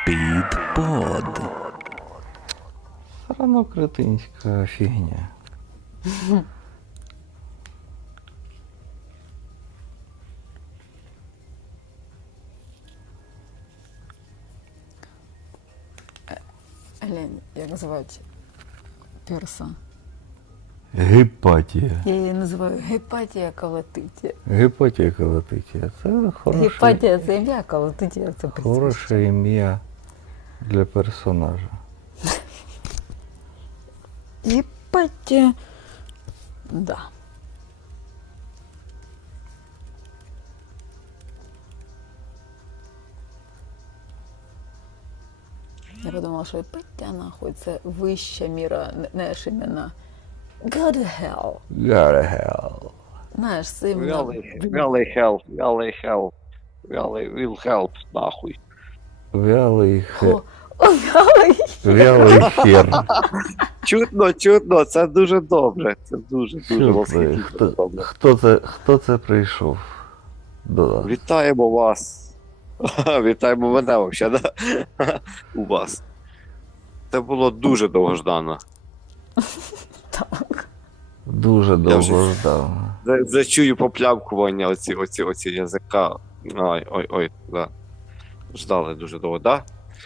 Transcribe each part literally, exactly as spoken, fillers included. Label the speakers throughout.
Speaker 1: Підпод.
Speaker 2: Рано кретинська фігня.
Speaker 3: Глянь, як звати перса?
Speaker 2: Гепатія.
Speaker 3: Я її називаю гепатія колотитія.
Speaker 2: Гепатія колотитія. Це хороше,
Speaker 3: Гепатія це ім'я, колотитія це прізвище.
Speaker 2: хороше ім'я для персонажа.
Speaker 3: Гепатія. Да. Я подумала, що Гепатія, нахуй, це вища міра, знаєш, імена. God hell.
Speaker 2: Gotta hell.
Speaker 3: Знаєш, це імена.
Speaker 4: Really, really help, really help, really will help, нахуй.
Speaker 2: Вялий хер.
Speaker 3: О, вялий.
Speaker 2: Вялий хер.
Speaker 4: Чутно, чутно, це дуже добре. Це дуже, дуже
Speaker 2: Що це?
Speaker 4: восхитительно
Speaker 2: Хто,
Speaker 4: добре.
Speaker 2: хто, це, хто це прийшов до нас?
Speaker 4: Вітаємо вас. Вітаємо мене взагалі, да? У вас. Це було дуже довгождано.
Speaker 3: Так.
Speaker 2: Дуже
Speaker 4: Я
Speaker 2: довго
Speaker 4: вже-
Speaker 2: ждав.
Speaker 4: Вже, вже чую поплямкування оці, оці, оці язика. Ой, ой, ой, да. Ждали дуже довго, да?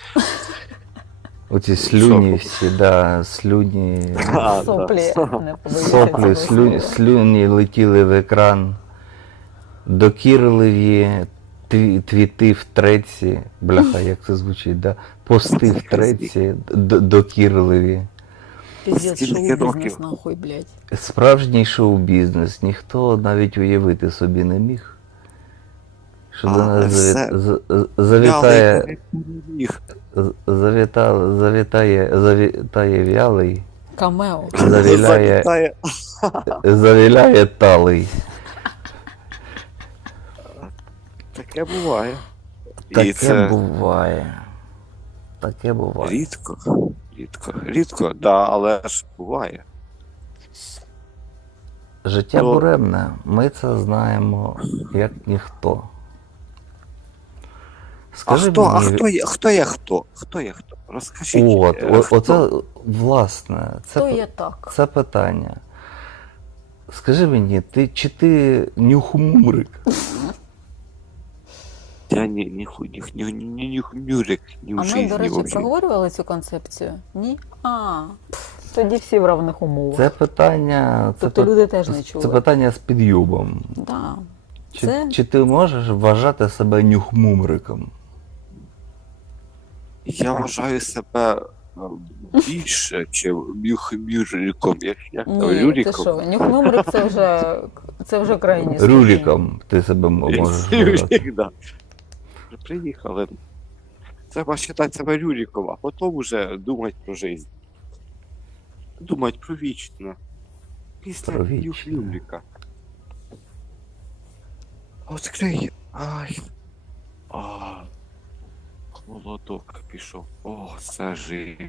Speaker 2: Оці слюні
Speaker 4: Що?
Speaker 2: всі, да, слюні,
Speaker 4: А, да.
Speaker 3: Соплі. Не побоюся
Speaker 2: соплі,
Speaker 3: цього
Speaker 2: слюні,
Speaker 3: слова.
Speaker 2: слюні летіли в екран. Докірливі тві- твіти в треці. Бляха, як це звучить, да? Пости в треці, д- докірливі.
Speaker 3: Піздець,
Speaker 4: Стільки
Speaker 3: шоу-бізнес,
Speaker 4: років.
Speaker 3: нахуй, блядь.
Speaker 2: Справжній шоу-бізнес. Ніхто навіть уявити собі не міг, що до
Speaker 4: Але
Speaker 2: нас заві-
Speaker 4: все.
Speaker 2: з- з- завітає,
Speaker 4: Вялий переміг.
Speaker 2: з- завіта- завітає, завітає вялий,
Speaker 3: Камео.
Speaker 2: завіляє,
Speaker 4: Завітає.
Speaker 2: завіляє талий.
Speaker 4: Таке буває.
Speaker 2: Таке
Speaker 4: І це
Speaker 2: буває. Таке буває.
Speaker 4: рідко. Рідко. Рідко, да, але ж буває.
Speaker 2: Життя
Speaker 4: То-
Speaker 2: буремне, ми це знаємо як ніхто.
Speaker 4: А
Speaker 2: Скажи
Speaker 4: хто, а
Speaker 2: мені,
Speaker 4: хто є, хто є хто? Хто є хто? Розкажіть.
Speaker 2: от,
Speaker 4: е,
Speaker 2: о-
Speaker 4: хто?
Speaker 2: оце, власне, це,
Speaker 3: То
Speaker 2: п-
Speaker 3: є так.
Speaker 2: це питання. Скажи мені, ти, чи ти нюхмумрик?
Speaker 4: Я ні, ні, ху- ні, ні, ні, ні, ні, нюрик, ні в
Speaker 3: А ми,
Speaker 4: житті
Speaker 3: до речі,
Speaker 4: вообще.
Speaker 3: проговорювали цю концепцію? Ні? А, пф, тоді всі в равних умовах.
Speaker 2: Це питання. Це,
Speaker 3: Тобто
Speaker 2: пи-
Speaker 3: люди теж не чули.
Speaker 2: це питання з підйобом.
Speaker 3: Да.
Speaker 2: Чи,
Speaker 3: Це-
Speaker 2: чи ти можеш вважати себе нюхмумриком?
Speaker 4: Я вважаю себе е, більше, чим мюриком, як, як то,
Speaker 3: Ні, ти
Speaker 4: рюриком.
Speaker 3: що, нюхнумрик це вже, це вже крайні
Speaker 2: Рюриком ти себе м- можеш вважати.
Speaker 4: Рюрик, да. Вже приїхали. Треба вважати себе рюриком, а потім вже думати про життя. Думати про вічне. Після
Speaker 2: Про вічне.
Speaker 4: Рюрика. Открий. Ай. А. Холодок пішов. О, це життя.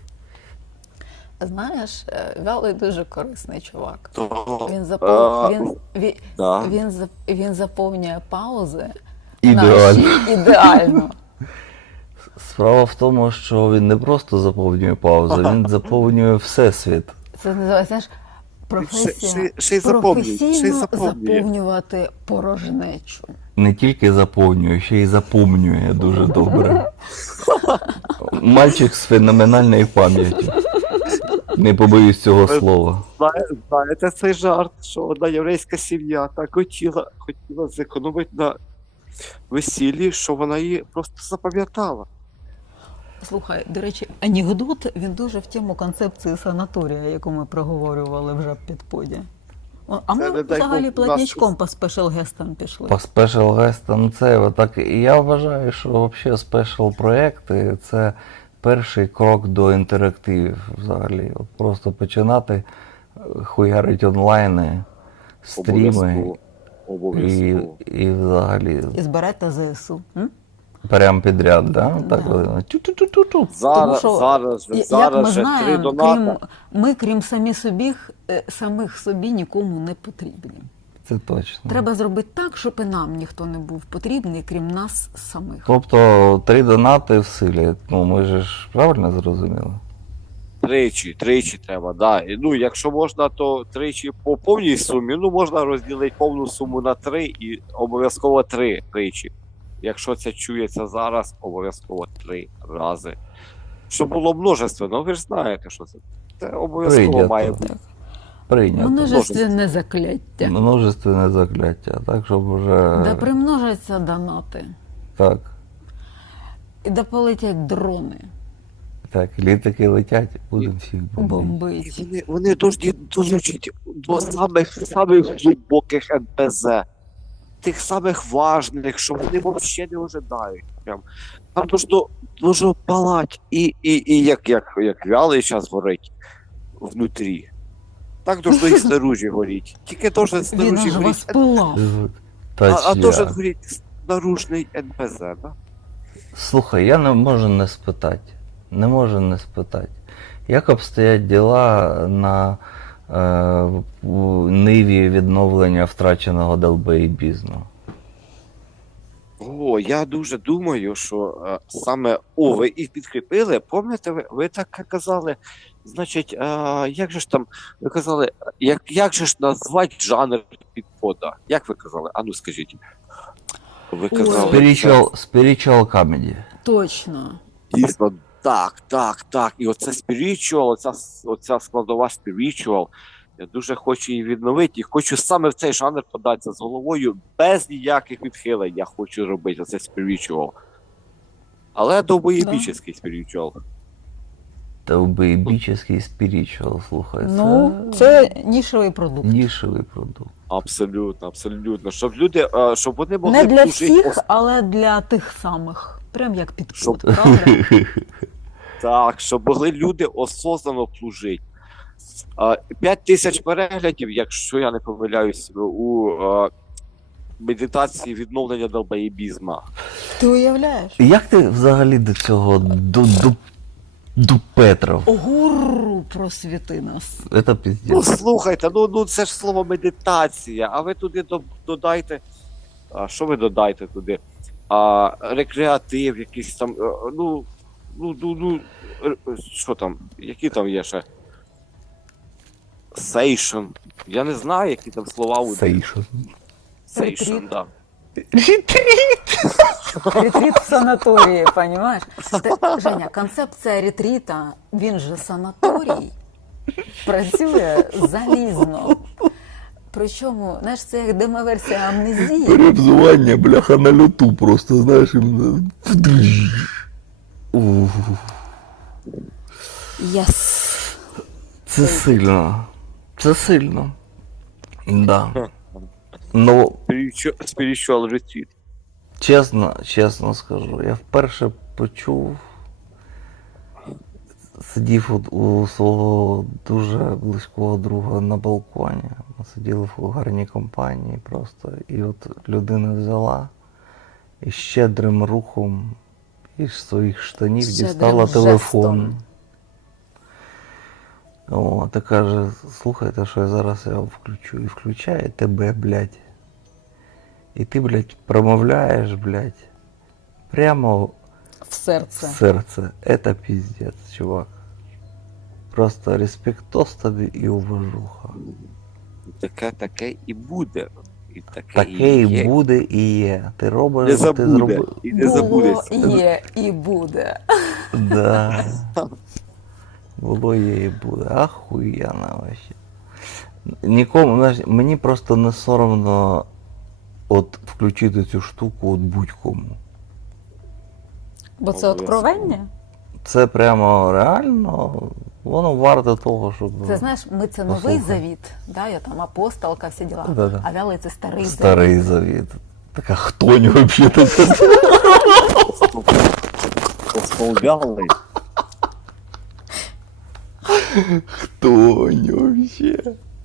Speaker 3: Знаєш, е, Вялий дуже корисний чувак.
Speaker 4: То,
Speaker 3: Він,
Speaker 4: а,
Speaker 3: запов... він, він,
Speaker 4: да.
Speaker 3: він, зап- він заповнює паузи
Speaker 2: Ідеально.
Speaker 3: наші ідеально.
Speaker 2: Справа в тому, що він не просто заповнює паузу, він заповнює всесвіт.
Speaker 3: Це називається, знаєш, професія
Speaker 4: Ще- ще- ще й заповнює, ще й
Speaker 3: професійно
Speaker 4: заповнює.
Speaker 3: заповнювати порожнечу.
Speaker 2: Не тільки заповнює, ще й запомнює дуже добре. Мальчик з феноменальною пам'яттю. Не побоюсь цього слова.
Speaker 4: Знає- Знаєте цей жарт, що одна єврейська сім'я так хотіла, хотіла зекономити на весіллі, що вона її просто запам'ятала.
Speaker 3: Слухай, до речі, анекдот, він дуже в тему концепції санаторія, яку ми проговорювали вже під поді. О, А
Speaker 4: Це,
Speaker 3: ми
Speaker 4: не дай
Speaker 3: взагалі
Speaker 4: Бог,
Speaker 3: платничком
Speaker 4: нас-
Speaker 3: по спешл-гестам пішли.
Speaker 2: По спешл гестам це отак. І я вважаю, що взагалі спешл проекти це перший крок до інтерактивів взагалі. От просто починати е, хуярить онлайни, стріми
Speaker 4: Обов'язково.
Speaker 2: і,
Speaker 4: Обов'язково.
Speaker 2: і взагалі
Speaker 3: І зберете ЗСУ. М?
Speaker 2: прям підряд, да? Так,
Speaker 3: Да.
Speaker 2: от, тю-тю-тю-тю-тю.
Speaker 4: Зараз,
Speaker 3: що,
Speaker 4: зараз, же,
Speaker 3: Я- Як
Speaker 4: зараз
Speaker 3: ми
Speaker 4: же три
Speaker 3: знаємо,
Speaker 4: доната.
Speaker 3: крім, ми, крім самі собі, е, самих собі нікому не потрібні.
Speaker 2: Це точно.
Speaker 3: Треба зробити так, щоб і нам ніхто не був потрібний, крім нас самих.
Speaker 2: Тобто три донати в силі. Ну, ми же ж правильно зрозуміли?
Speaker 4: Тричі, тричі треба, да. І, ну, якщо можна, то тричі по повній сумі. Ну, можна розділити повну суму на три і обов'язково три тричі. Якщо це чується зараз, обов'язково три рази. Щоб було множественно, ви ж знаєте, що це. Це обов'язково
Speaker 2: Прийнято.
Speaker 4: має бути.
Speaker 2: Прийнято.
Speaker 3: Множественне закляття.
Speaker 2: Множественне закляття, так, щоб вже...
Speaker 3: Да примножаться донати.
Speaker 2: Так,
Speaker 3: І да полетять дрони.
Speaker 2: так, літаки летять, будемо всіх бомбити.
Speaker 4: І
Speaker 3: Бомбить.
Speaker 4: вони, вони дожді долучать до самих самих глибоких ен пе зет, тих самих важних, що вони взагалі не ожидають. Прям. Там должно, должно палати і, і, і як, як, як вялий час горить внутрі. Так должно і снаружі горіть. Тільки должно
Speaker 3: Він
Speaker 4: снаружі
Speaker 3: аж
Speaker 4: горіть,
Speaker 3: воспилав.
Speaker 2: Та
Speaker 4: а, а
Speaker 2: ж
Speaker 4: должен
Speaker 2: я.
Speaker 4: горіти наружний ен пе зет, да?
Speaker 2: Слухай, я не можу не спитати. Не можу не спитати. Як обстоять діла на е, у ниві відновлення втраченого долбоєбізну?
Speaker 4: О, я дуже думаю, що е, саме о, ви і підкріпили. Пам'ятаєте, ви, ви так казали, значить, е, як же ж там, ви казали, як, як же ж назвати жанр підпода? Як ви казали? Ану, скажіть. Ви
Speaker 3: Ой.
Speaker 4: казали,
Speaker 2: Spiritual, spiritual comedy.
Speaker 3: Точно.
Speaker 4: це дійсно так, так, так. І оце spiritual, оця, оця складова spiritual. Я дуже хочу її відновити і хочу саме в цей жанр податися з головою, без ніяких відхилень. Я хочу робити оце spiritual. Але довбоєбічний spiritual.
Speaker 2: Долбоєбічний spiritual, слухай.
Speaker 3: Ну,
Speaker 2: це
Speaker 3: це нішевий продукт.
Speaker 2: нішевий продукт.
Speaker 4: Абсолютно, абсолютно. Щоб люди, е, щоб вони могли
Speaker 3: Не для
Speaker 4: служити
Speaker 3: всіх,
Speaker 4: ос-
Speaker 3: але для тих самих. Прям як підкот,
Speaker 4: Щоб-
Speaker 3: правда?
Speaker 4: так, щоб могли люди осознанно служити. Е, П'ять тисяч переглядів, якщо я не помиляюсь, у е, медитації відновлення долбоєбізма.
Speaker 3: Ти уявляєш?
Speaker 2: Як ти взагалі до цього, до, до, до Петров?
Speaker 3: Гуру просвіти нас.
Speaker 2: Це
Speaker 4: Ну
Speaker 2: піздець.
Speaker 4: слухайте, ну, ну це ж слово медитація, а ви туди до- додайте. А, що ви додаєте туди? А, рекреатив, якийсь там. е, Ну, ну, ну, ну е, що там? Які там є ще? Сейшн. Я не знаю, які там слова у
Speaker 2: Сейшн.
Speaker 4: Сейшн,
Speaker 3: Ретріт.
Speaker 4: да.
Speaker 3: Ретріт в санаторії, понімаєш? Ти- Женя, концепція ретріта, він же санаторій, працює залізно. Причому, знаєш, це як демоверсія амнезії.
Speaker 2: Перевзування, бляха, на люту просто, знаєш, їм... Ух,
Speaker 3: Єс.
Speaker 2: це сильно. Це сильно. Да. Ну,
Speaker 4: Spiritual, spiritual retreat.
Speaker 2: чесно, чесно скажу, я вперше почув, сидів у, у свого дуже близького друга на балконі. Ми сиділи в гарній компанії просто. І от людина взяла і щедрим рухом із своїх штанів
Speaker 3: Щедрим
Speaker 2: дістала телефон.
Speaker 3: жестом.
Speaker 2: О, та каже, слухайте, що я зараз його включу. І включає тебе, блядь. І ти, блядь, промовляєш, блядь, прямо
Speaker 3: В
Speaker 2: в
Speaker 3: серце.
Speaker 2: серце. Это пиздец, чувак. Просто респектос тобі і уважуха.
Speaker 4: Таке, таке і буде. І таке,
Speaker 2: Таке і
Speaker 4: є.
Speaker 2: буде і є. Ти робиш,
Speaker 4: Не
Speaker 2: ти
Speaker 4: забуде.
Speaker 2: зробив.
Speaker 4: І не
Speaker 3: Було,
Speaker 4: забудеться.
Speaker 3: є і буде.
Speaker 2: Да. Було є і буде. Ахуєнно вообще. Нікому, знаєш, мені просто не соромно от включити цю штуку от будь-кому.
Speaker 3: Бо це
Speaker 4: Обов'язково.
Speaker 3: откровення.
Speaker 2: Це прямо реально, воно варте того, щоб...
Speaker 3: Це знаєш, ми це новий
Speaker 2: Послухай.
Speaker 3: завіт, да, я там апостолка, всі діла.
Speaker 2: Да-да.
Speaker 3: А вялий це старий,
Speaker 2: Старий завіт. Така хтонь вообще така.
Speaker 4: Постолбяли.
Speaker 2: Хтонь вообще.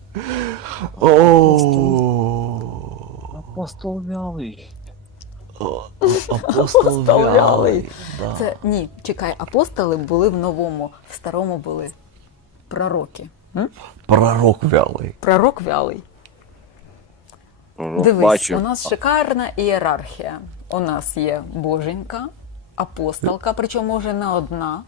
Speaker 2: О.
Speaker 4: Постолбяли.
Speaker 2: Апостол
Speaker 3: Вялий.
Speaker 2: Вялий. Да.
Speaker 3: Це ні, чекай, апостоли були в новому, в старому були пророки. М?
Speaker 2: Пророк Вялий.
Speaker 3: Пророк вялий.
Speaker 4: Пророк.
Speaker 3: Дивись,
Speaker 4: Бачу.
Speaker 3: у нас шикарна ієрархія. У нас є боженька, апостолка, причому вже не одна.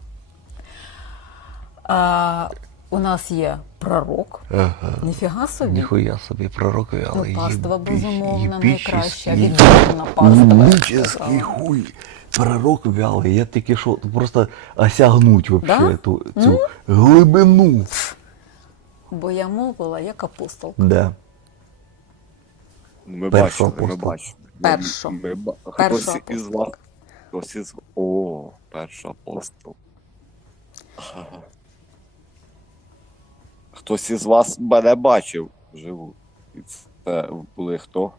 Speaker 3: А, у нас є пророк.
Speaker 2: Ага.
Speaker 3: Ніфіга собі.
Speaker 2: Ніхуя собі пророк
Speaker 3: Ну,
Speaker 2: вялий.
Speaker 3: паства,
Speaker 2: єбі-
Speaker 3: безумовно,
Speaker 2: єбічний
Speaker 3: найкраща.
Speaker 2: світ.
Speaker 3: Відбірна паства. я б сказала.
Speaker 2: Міческий хуй. Пророк вялий. Я тільки що просто осягнуть вообще
Speaker 3: Да?
Speaker 2: ту, цю глибину.
Speaker 3: Бо я мовила як апостол.
Speaker 2: Да.
Speaker 4: Ми
Speaker 2: Першого
Speaker 4: бачили, ми
Speaker 2: апостола.
Speaker 4: бачили.
Speaker 3: Першого.
Speaker 4: Ми, ба-
Speaker 3: Першого
Speaker 4: хтось із
Speaker 3: апостола.
Speaker 4: вас. Хтось із... О, перший апостол. Ага. Хтось із вас мене бачив вживу. І це були хто?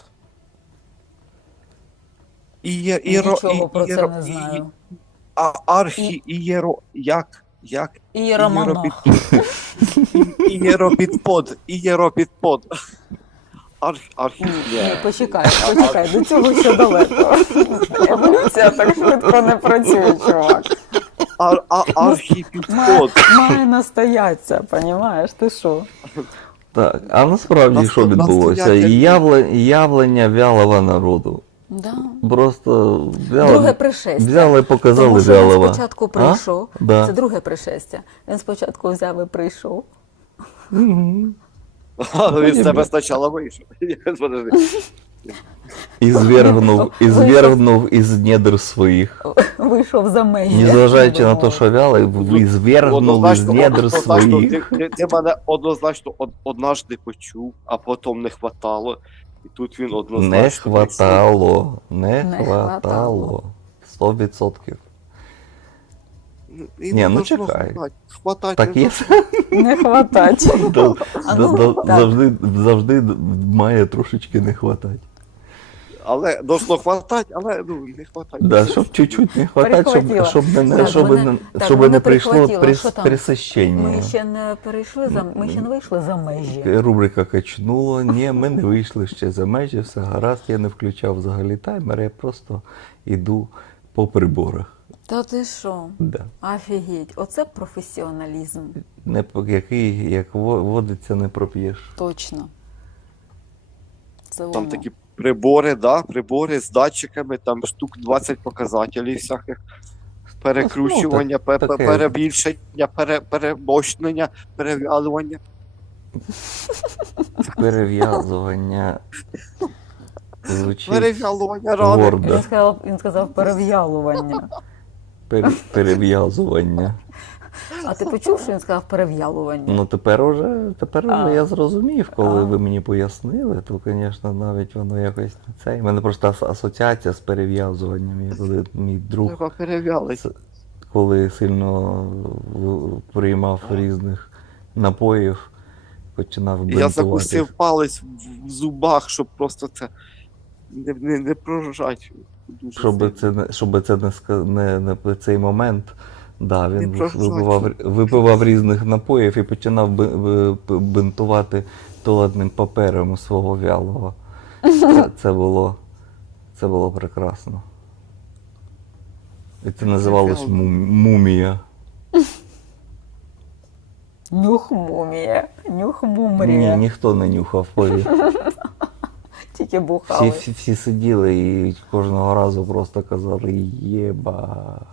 Speaker 4: Іє, іро,
Speaker 3: Нічого
Speaker 4: і-
Speaker 3: про це
Speaker 4: ієро-
Speaker 3: не
Speaker 4: і-
Speaker 3: знаю.
Speaker 4: А архі ієро... Як? Як?
Speaker 3: Ієромонах.
Speaker 4: Ієропідпод. Ієропідпод. Арх... Архі...
Speaker 3: Ні,
Speaker 4: Ні.
Speaker 3: почекай, почекай, до цього ще далеко. Еволюція так швидко не працює, чувак.
Speaker 4: Ар, а,
Speaker 3: Має,
Speaker 4: архіпідпод.
Speaker 3: має настояться, понімаєш? Ти що?
Speaker 2: Так, а насправді
Speaker 4: Нас-
Speaker 2: що відбулося?
Speaker 4: настоятель-
Speaker 2: Явлення, явлення вялого народу.
Speaker 3: Да.
Speaker 2: Просто взяли,
Speaker 3: Друге пришестя.
Speaker 2: взяли і показали
Speaker 3: Тому що він
Speaker 2: вялого.
Speaker 3: спочатку прийшов.
Speaker 2: А? Да.
Speaker 3: Це друге пришестя. Він спочатку взяв і прийшов.
Speaker 2: Мгм.
Speaker 4: А, він з тебе спочатку вийшов. Подожди.
Speaker 2: І звергнув, і звергнув із недр своїх.
Speaker 3: Вийшов за межі.
Speaker 2: Незважаючи на те,
Speaker 3: мовити.
Speaker 2: що вялий, і звергнув із
Speaker 4: Однозначно,
Speaker 2: недр
Speaker 4: однозначно,
Speaker 2: своїх.
Speaker 4: Ти, ти, ти мене однозначно од, однажды почув, а потім не хватало. І тут він однозначно.
Speaker 2: Не хватало, не
Speaker 3: Не
Speaker 2: хватало.
Speaker 3: хватало.
Speaker 2: Сто відсотків.
Speaker 4: прийшов. І
Speaker 2: Ні,
Speaker 4: не
Speaker 2: ну
Speaker 4: должно
Speaker 2: чекай.
Speaker 4: хватати. Хватать
Speaker 2: Так
Speaker 4: не
Speaker 2: є.
Speaker 3: Не хватать.
Speaker 2: Да,
Speaker 3: А
Speaker 2: да,
Speaker 3: ну,
Speaker 2: да,
Speaker 3: так.
Speaker 2: завжди, завжди має трошечки не хватати.
Speaker 4: Але должно хватати, але ну, не хватає.
Speaker 2: Да, щоб чуть-чуть не хватати, щоб,
Speaker 3: Перехватило.
Speaker 2: щоб не, не,
Speaker 3: Так,
Speaker 2: щоб
Speaker 3: мене-
Speaker 2: не,
Speaker 3: так,
Speaker 2: щоб
Speaker 3: мене
Speaker 2: не прийшло
Speaker 3: перехватило.
Speaker 2: прис,
Speaker 3: Що там?
Speaker 2: присищення.
Speaker 3: Ми ще не перейшли за ми ще не вийшли за межі.
Speaker 2: Рубрика качнуло. Ні, ми не вийшли ще за межі, все гаразд. Я не включав взагалі таймер, я просто йду по приборах.
Speaker 3: Та ти що?
Speaker 2: Да.
Speaker 3: Офігеть, оце професіоналізм.
Speaker 2: Не, по- який, як во- водиться, не проп'єш.
Speaker 3: Точно. Це
Speaker 4: Там
Speaker 3: воно.
Speaker 4: такі прибори, да, прибори з датчиками, там штук двадцять показателів всяких. Перекручування,
Speaker 2: Ну, так-
Speaker 4: пе-
Speaker 2: таке.
Speaker 4: перебільшення, пере, перемощення, перев'ялування.
Speaker 2: Перев'язування звучить
Speaker 4: Перев'ялування рани.
Speaker 2: гордо.
Speaker 3: Він сказав, він сказав перев'ялування.
Speaker 2: Пер- Перев'язування.
Speaker 3: А ти почув, що він сказав перев'ялування?
Speaker 2: Ну тепер уже, тепер
Speaker 3: А.
Speaker 2: уже я зрозумів, коли
Speaker 3: А.
Speaker 2: ви мені пояснили, то, звісно, навіть воно якось не це. У мене просто ас- асоціація з перев'язуванням. Я коли мій друг,
Speaker 4: Треба перев'ялити.
Speaker 2: Це- коли сильно в- приймав різних напоїв, починав
Speaker 4: Я
Speaker 2: бинтувати.
Speaker 4: закусив палець в, в зубах, щоб просто це не, не, не прожати. Дуже
Speaker 2: Щоб
Speaker 4: сильно.
Speaker 2: це не щоб це не ска- не, не цей момент. Да, він
Speaker 4: Не прожать.
Speaker 2: випивав, випивав різних напоїв і починав би- би- би- бинтувати туалетним папером свого вялого. Це, це було це було прекрасно. І це називалось
Speaker 4: вяло.
Speaker 2: мум- мумія.
Speaker 3: Нюх мумія, нюх
Speaker 2: Ні,
Speaker 3: мумрія.
Speaker 2: ніхто не нюхав повір.
Speaker 3: Тільки
Speaker 2: Всі,
Speaker 3: бухали.
Speaker 2: всі, всі сиділи і кожного разу просто казали єбать.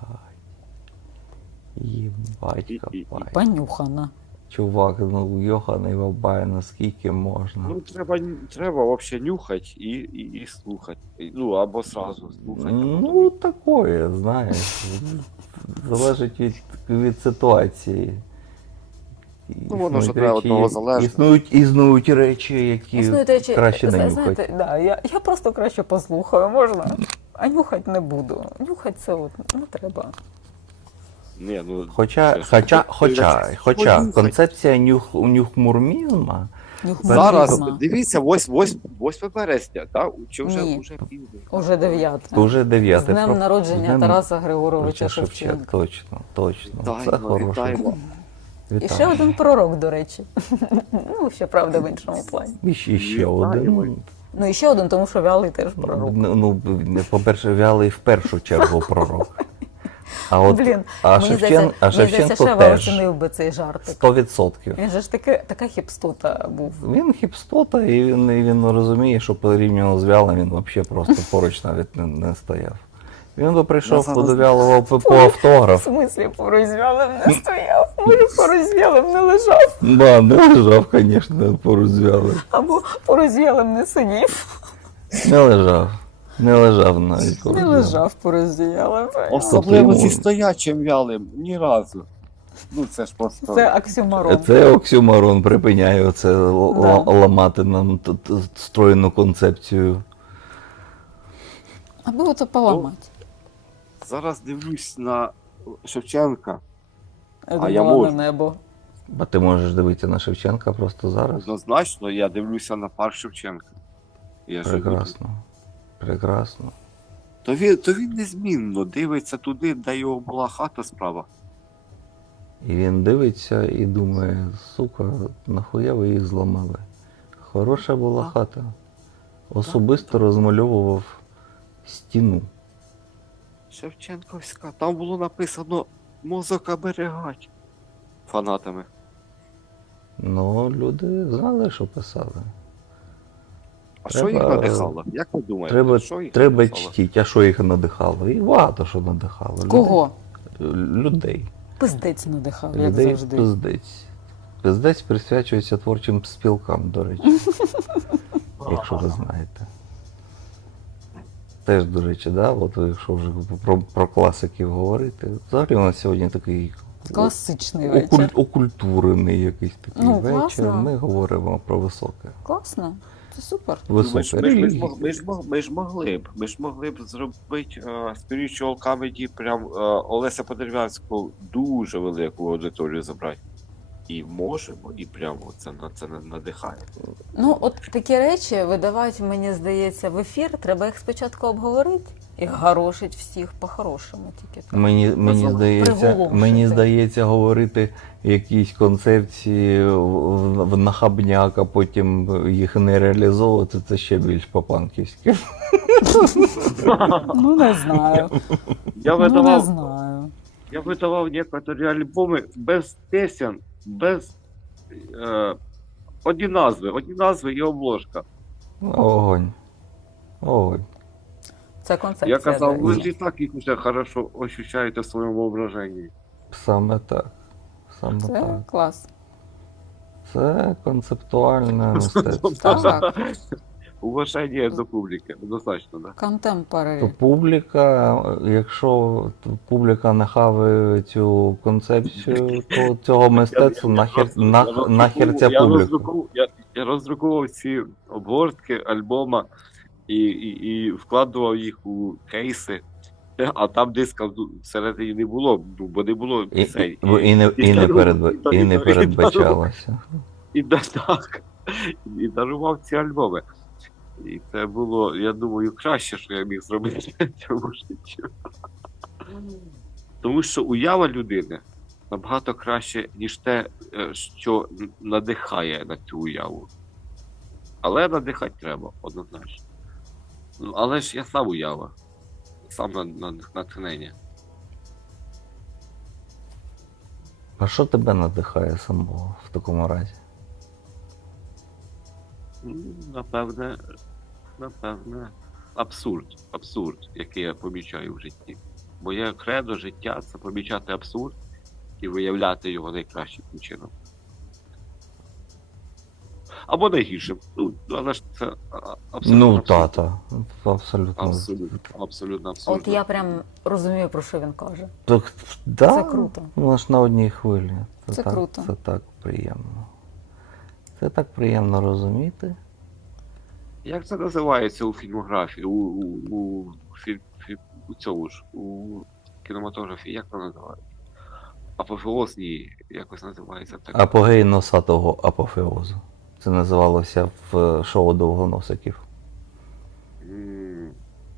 Speaker 2: Єбать,
Speaker 4: І- і- і-
Speaker 2: копать.
Speaker 3: Понюхана.
Speaker 2: Чувак, ну йоханий бабай, наскільки можна.
Speaker 4: Ну, треба, треба взагалі нюхати і, і, і слухати. І, Ну, або сразу слухати.
Speaker 2: Ну, такое, знаєш. Залежить від, від ситуації.
Speaker 4: Ну, воно ж
Speaker 2: Існують
Speaker 4: одне
Speaker 2: речі,
Speaker 4: одного
Speaker 2: як-
Speaker 4: залежно.
Speaker 2: Існують, існують речі, які
Speaker 3: Існують речі,
Speaker 2: краще
Speaker 3: зна-
Speaker 2: не нюхати.
Speaker 3: знаєте, да, я, я просто краще послухаю, можна? А нюхати не буду. Нюхати це от не треба.
Speaker 4: Ні, ну,
Speaker 2: Хоча,
Speaker 4: це ж-
Speaker 2: хоча,
Speaker 4: це
Speaker 2: хоча,
Speaker 4: ж
Speaker 2: хоча
Speaker 4: понюхати.
Speaker 2: концепція нюх, нюхмурмізма
Speaker 3: Нюх
Speaker 4: Зараз,
Speaker 3: мумрізма.
Speaker 4: дивіться, восьме березня, так? Чи вже,
Speaker 3: Ні.
Speaker 4: вже південь?
Speaker 3: Уже дев'яте.
Speaker 2: дуже
Speaker 3: З
Speaker 2: дев'яте.
Speaker 3: днем
Speaker 2: Про-
Speaker 3: народження
Speaker 2: з днем
Speaker 3: Тараса Григоровича
Speaker 2: Шевченка.
Speaker 3: Шевченка.
Speaker 2: Точно, точно. Це
Speaker 4: Вітаємо,
Speaker 2: хороше.
Speaker 4: вітаємо.
Speaker 3: І
Speaker 2: Вітаю.
Speaker 3: ще один пророк, до речі. Ну, ще правда в іншому плані.
Speaker 2: І ще, ще
Speaker 4: Вітаємо.
Speaker 2: один.
Speaker 3: Ну і ще один, тому що вялий теж пророк.
Speaker 2: Ну, ну, по-перше, вялий в першу чергу пророк. А от
Speaker 3: Блін,
Speaker 2: а
Speaker 3: мені
Speaker 2: Шевчен,
Speaker 3: здається,
Speaker 2: а
Speaker 3: мені здається,
Speaker 2: Шевченко
Speaker 3: Шева
Speaker 2: теж
Speaker 3: оцінив би цей жартик.
Speaker 2: сто відсотків.
Speaker 3: Він же ж таки, така хіпстота був.
Speaker 2: Він хіпстота, і він, і він розуміє, що порівняно з Вялом він взагалі просто поруч навіть не, не стояв. Він би прийшов
Speaker 4: Я
Speaker 2: по
Speaker 4: зараз-
Speaker 2: до Вялова по, по
Speaker 3: В
Speaker 2: автограф.
Speaker 3: смислі поруч з Вялем не стояв, може поруч з Вялем не лежав,
Speaker 2: Да, не лежав, звісно, поруч з Вялим.
Speaker 3: або поруч з Вялем не сидів.
Speaker 2: Не лежав. Не лежав навіть поруч
Speaker 3: Не
Speaker 2: з Вялом.
Speaker 3: лежав поруч з Вялем.
Speaker 4: Особливо
Speaker 2: йому-
Speaker 4: зі стоячим вялим, ні разу. Ну це ж просто.
Speaker 3: Це оксюморон.
Speaker 2: Це оксюморон припиняє оце л-
Speaker 3: Да.
Speaker 2: л- ламати нам т- т- стройну концепцію.
Speaker 3: Аби ото поламати.
Speaker 4: Зараз дивлюсь на Шевченка.
Speaker 3: Я
Speaker 4: а я
Speaker 3: думала,
Speaker 4: можу.
Speaker 3: на небо.
Speaker 2: А ти можеш дивитися на Шевченка просто зараз?
Speaker 4: Однозначно, я дивлюся на парк Шевченка. Я ж
Speaker 2: Прекрасно. Прекрасно.
Speaker 4: То він, то він незмінно дивиться туди, де його була хата справа.
Speaker 2: І він дивиться і думає, сука, нахуя ви їх зламали? Хороша була
Speaker 4: Так.
Speaker 2: хата. Особисто розмальовував стіну.
Speaker 4: Шевченковська, там було написано мозок оберегать фанатами.
Speaker 2: Ну, люди знали, що писали.
Speaker 4: А
Speaker 2: Треба-
Speaker 4: що їх надихало? Як ви думаєте?
Speaker 2: Треба,
Speaker 4: що їх
Speaker 2: треба
Speaker 4: надихало?
Speaker 2: чтіть, а що їх надихало? І багато що надихало. Людей.
Speaker 3: Кого?
Speaker 2: Людей.
Speaker 3: Пиздець надихав, як
Speaker 2: Людей
Speaker 3: завжди.
Speaker 2: пиздець. Пиздець присвячується творчим спілкам, до речі. Якщо ви знаєте. Теж, до речі, да, от якщо вже про, про класиків говорити, взагалі у нас сьогодні такий
Speaker 3: Класичний
Speaker 2: окуль,
Speaker 3: вечір.
Speaker 2: окультурений якийсь такий
Speaker 3: Ну,
Speaker 2: вечір.
Speaker 3: класно.
Speaker 2: Ми говоримо про високе.
Speaker 3: Класно. Це супер.
Speaker 4: Ми ж,
Speaker 2: Високе.
Speaker 4: ми, ж, ми, ж,
Speaker 2: релігії.
Speaker 4: мог- ми, ж, мог- ми ж могли б. Ми ж могли б зробити е, spiritual comedy, прям е, Олеся Подерев'янського дуже велику аудиторію забрати. І можемо, і прямо це на це на- надихає.
Speaker 3: Ну, от такі речі видавати, мені здається, в ефір. Треба їх спочатку обговорити і горошить всіх по-хорошому тільки. так.
Speaker 2: Мені, мені,
Speaker 4: Безумовно.
Speaker 2: здається,
Speaker 3: Приголомшити.
Speaker 2: мені здається, говорити якісь концепції в, в нахабняк, а потім їх не реалізовувати, це ще більш по-панківськи.
Speaker 3: Ну, не знаю.
Speaker 4: Я
Speaker 3: Ну, не
Speaker 4: видавав,
Speaker 3: знаю.
Speaker 4: я видавав некоторі альбоми без пісень, без е, одні назви, одні назви і обложка.
Speaker 2: Огонь. Огонь.
Speaker 3: Це концепція.
Speaker 4: Я казав,
Speaker 3: до
Speaker 4: ви
Speaker 3: речі.
Speaker 4: ж і так їх уже хорошо ощущаєте в своєму воображенні.
Speaker 2: Саме так. Саме
Speaker 3: Це
Speaker 2: так.
Speaker 3: клас.
Speaker 2: Це концептуальне мистецтво.
Speaker 3: Так.
Speaker 4: Уваження до публіки, однозначно, да.
Speaker 3: Контемпорари.
Speaker 2: То публіка, якщо публіка не хаває цю концепцію, то цього мистецтва нахер, нах, нахер ця
Speaker 4: я
Speaker 2: публіка.
Speaker 4: роздрукував, я, я роздрукував ці обгортки альбома і, і, і вкладував їх у кейси, а там диска всередині не було, ну, бо не було
Speaker 2: І,
Speaker 4: пісень.
Speaker 2: і, і, не, і, не, передба, і не передбачалося.
Speaker 4: І, да- так, і дарував ці альбоми. І це було, я думаю, краще, що я міг зробити в цьому житті. Тому що уява людини набагато краще, ніж те, е, що надихає на цю уяву. Але надихати треба, однозначно. Ну, але ж я сам уява, сам на, на, натхнення.
Speaker 2: А що тебе надихає самого в такому разі?
Speaker 4: Ну, Напевне, напевне, абсурд, абсурд, який я помічаю в житті. Моє кредо життя це помічати абсурд і виявляти його найкращим чином. Або найгіршим. Ну, але ж це а, абсолютно.
Speaker 2: Ну,
Speaker 4: абсурдно.
Speaker 2: тата. Абсолютно.
Speaker 4: Абсолютно, абсолютно абсурдно.
Speaker 3: От я прям розумію, про що він каже.
Speaker 2: Так, да,
Speaker 3: Це круто.
Speaker 2: Воно ж на одній хвилі.
Speaker 3: Це
Speaker 2: так,
Speaker 3: круто.
Speaker 2: Це так приємно. Це так приємно розуміти.
Speaker 4: Як це називається у фільмографії, у, у, у, фільм, фільм, у цьому ж, у кінематографії, як це називається? Апофеоз, ні, якось називається так.
Speaker 2: Апогей носатого апофеозу. Це називалося в шоу довгоносиків.
Speaker 4: М.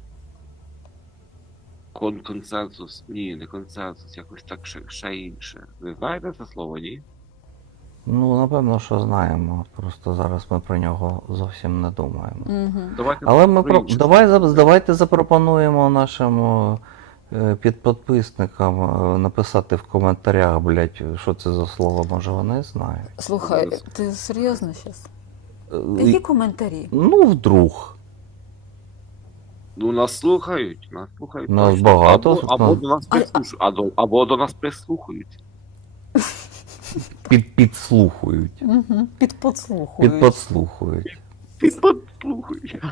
Speaker 4: Кон консенсус. Ні, не консенсус, якось так ще, ще інше. Не знаєте це слово, ні?
Speaker 2: Ну, напевно, що знаємо. Просто зараз ми про нього зовсім не думаємо.
Speaker 3: Угу.
Speaker 4: Давайте
Speaker 2: Але ми
Speaker 4: про
Speaker 2: про...
Speaker 4: інше.
Speaker 2: давай, за- давайте запропонуємо нашим е, е, під підписникам е, написати в коментарях, блядь, що це за слово, може вони знають.
Speaker 3: Слухай,
Speaker 4: Зараз.
Speaker 3: ти серйозно зараз?
Speaker 2: Е,
Speaker 3: Які коментарі?
Speaker 2: Ну, вдруг.
Speaker 4: Ну, нас слухають, нас слухають.
Speaker 2: Нас
Speaker 4: точно.
Speaker 2: багато,
Speaker 4: Або, або
Speaker 2: нас-
Speaker 4: до нас прислухають, або, або до нас прислухають.
Speaker 2: Під, підслухують.
Speaker 3: Угу. Під подслухують.
Speaker 2: Під подслухують.
Speaker 4: Підслухають.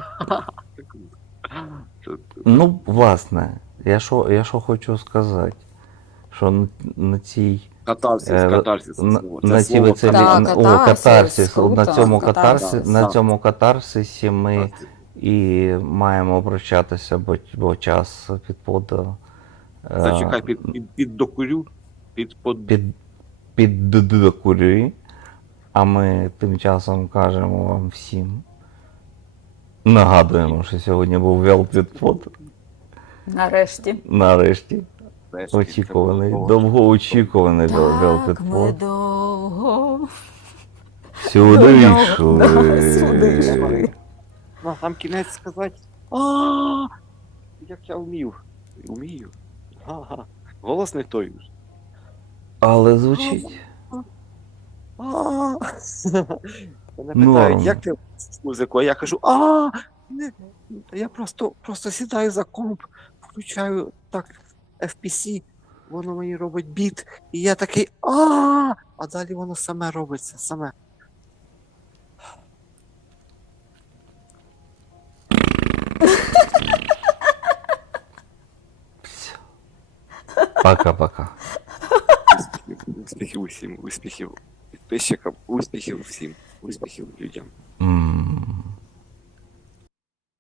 Speaker 2: Ну, власне, я що, я що хочу сказати, що на, на цій
Speaker 4: Катарсис,
Speaker 2: Е,
Speaker 4: катарсис. це
Speaker 2: на,
Speaker 4: слово, це
Speaker 2: на цій
Speaker 4: слово
Speaker 2: веселі,
Speaker 3: Так,
Speaker 2: на- о,
Speaker 3: катарсис,
Speaker 2: катарсис, от на
Speaker 3: круто,
Speaker 2: цьому
Speaker 3: катарсис.
Speaker 2: катарсі, на
Speaker 4: Так.
Speaker 2: цьому катарсисі ми
Speaker 4: катарсис.
Speaker 2: і маємо прощатися, бо, бо час підподу. е,
Speaker 4: Зачекай, під, під, під докурю, під под...
Speaker 2: під, під докурі, а ми тим часом кажемо вам всім. Нагадуємо, що сьогодні був велпідпод.
Speaker 3: Нарешті.
Speaker 2: Нарешті.
Speaker 4: Знаєш,
Speaker 2: Очікуваний,
Speaker 4: це було
Speaker 2: довгоочікуваний
Speaker 3: Так, ми
Speaker 2: велпідпод.
Speaker 3: довго.
Speaker 2: Сюди
Speaker 3: до нього.
Speaker 2: йшли.
Speaker 3: Сюди йшли.
Speaker 4: Ну, там кінець сказати. А, як я вмів. Вмію. Ага. Голос не той вже.
Speaker 2: Але звучить.
Speaker 4: А. Мене
Speaker 2: Норм.
Speaker 4: питають, як ти з музикою? Я кажу, а не, я просто, просто сідаю за комп, включаю так еф пі сі, воно мені робить біт, і я такий а, а далі воно саме робиться, саме.
Speaker 2: Пока-пока.
Speaker 4: Успіхів, успіхів усім, успіхів підписчикам, успіхів всім, успіхів людям.
Speaker 2: М.